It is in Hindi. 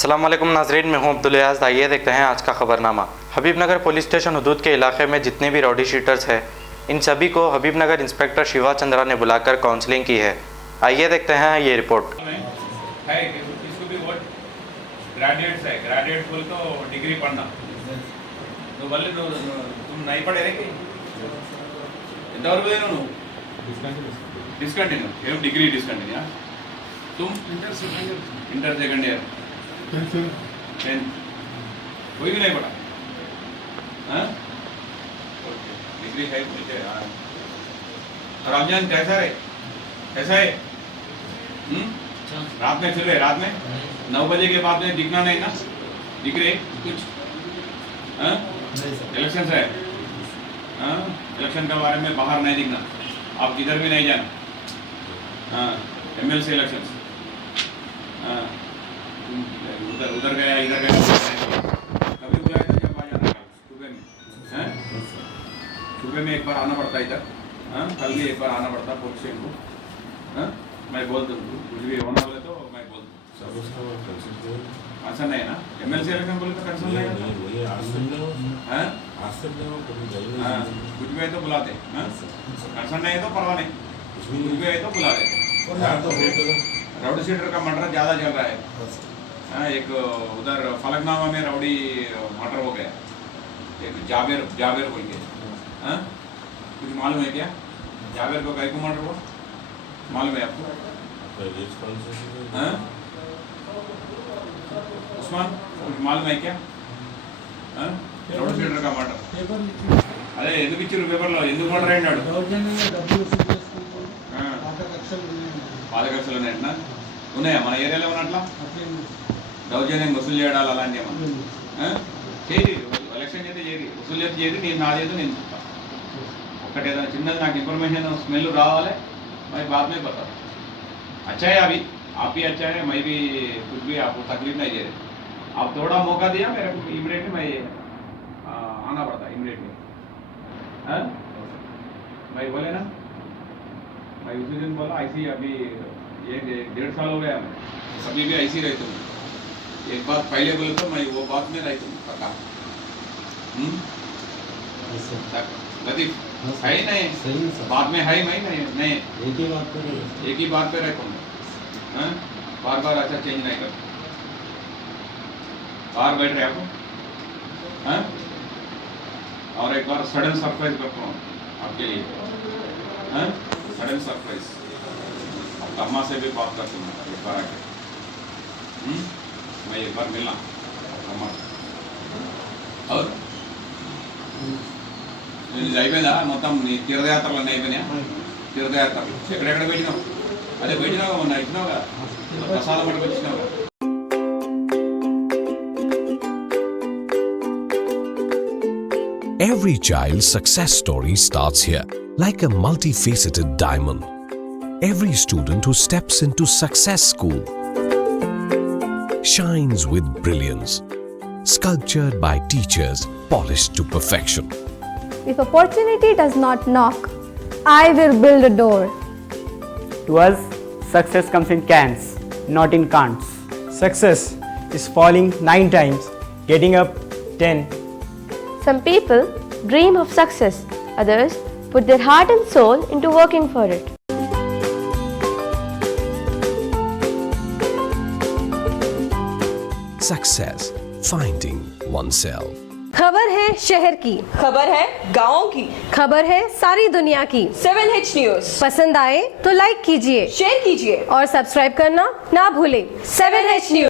अस्सलाम वालेकुम नाज़रीन, मैं हूं अब्दुल याज़। आइए देखते हैं आज का खबरनामा। हबीबनगर पुलिस स्टेशन हदूद के इलाके में जितने भी रॉडी शीटर्स हैं, इन सभी को हबीबनगर इंस्पेक्टर शिवा चंद्रा ने बुलाकर काउंसलिंग की है। आइए देखते हैं ये रिपोर्ट। ग्रेजुएट्स है, ग्रेजुएट बोल तो डिग्री पढ़ना तो बोले तो तुम नहीं पढ़े रे इंतवరకు నువ్వు डिस्कंटिन्यू ఏం डिग्री डिस्कंटिन्यू तुम इंटर सेकंड ईयर 10 कोई भी नहीं पढ़ा हाँ डिग्री है मुझे रमजान कैसा है रात में फिर रहे रात में 9 बजे के बाद में दिखना नहीं ना दिख रहे कुछ इलेक्शन है इलेक्शन के बारे में बाहर नहीं दिखना आप किधर भी नहीं जाना एमएलसी इलेक्शन उधर गया इधर गया कभी बुलाया था जब आ जाना सुबह में एक बार आना पड़ता इधर कल भी एक बार आना पड़ता पुलिस को मैं बोल दूँ कुछ भी होना बोले तो मैं बोल दूँ ऐसा नहीं है ना एमएलसी इलेक्शन बोले तो कंसर्न नहीं है कुछ भी है तो बुलाते कंसर्न नहीं है तो परवाह नहीं कुछ भी है तो बुला देते राउडी शीटर का मर्डर ज़्यादा चल रहा है एक उधर फलकनामा में राउडी मर्डर हो गया एक जावेर बोल के कुछ मालूम है क्या जावेर को कहीं को मर्डर हुआ मालूम है आपको उस्मान कुछ मालूम है क्या राउडी शीटर का मर्डर अरे ఎందుకు ఇచ్చారు పేపర్లో ఎందుకు మర్డర్ అయినాడు పాదకక్షలు ఉన్నాయన్నా ఉన్నాయా మన ఏరియాలో ఉన్నట్లా దౌర్జన్యం వసూలు చేయడాలు అలాంటివి ఏమన్నా చేయి ఎలక్షన్ అయితే చేయి వసూలు చేసి చేయి నేను నాదేదో నేను చెప్తాను ఒకటి ఏదైనా చిన్నది నాకు ఇన్ఫర్मेशन स्मेल రావాలి मैं बाद में बता अच्छा है अभी आप ही अच्छा है मैं भी कुछ भी आपको तकलीफ नहीं दे रहे आप थोड़ा मौका दिया मेरे को इमीडिएटली मैं आना पड़ता इमीडिएटली मैं बोले ना मैं उसी दिन बोला ऐसी अभी ये 1.5 साल हो गया मैं अभी भी ऐसी रहती हूँ एक बात पहले बोले तो मैं वो बात में रहती हूँ पक्का लतीफ है ही नहीं बाद में है मैं नहीं एक ही बात पे रहता हूँ बार बार अच्छा चेंज नहीं करता बाहर बैठ रहे आपको और एक बार सडन सरप्राइज करता हूँ आपके लिए सडन सरप्राइज आपका अम्मा से भी बात करता हूँ एक बार आके मैं एक बार मिलना अम्मा और అయిపోయిందా మొత్తం నీ తీర్థయాత్రలు అన్నీ అయిపోయినాయా తీర్థయాత్రలు ఎక్కడెక్కడ పెట్టినావు అదే పెట్టినావు మొన్న ఇచ్చినావుగా ప్రసాదం పట్టుకు వచ్చినావుగా Every child's success story starts here, like a multifaceted diamond. Every student who steps into Success School shines with brilliance, sculptured by teachers polished to perfection. If opportunity does not knock, I will build a door. To us, success comes in cans, not in can'ts. Success is falling 9 times, getting up 10. Some people dream of success, others put their heart and soul into working for it. Success, finding oneself. खबर है शहर की, खबर है गाँव की, खबर है सारी दुनिया की। 7H न्यूज पसंद आए तो लाइक कीजिए, शेयर कीजिए और सब्सक्राइब करना ना भूलें। 7H news.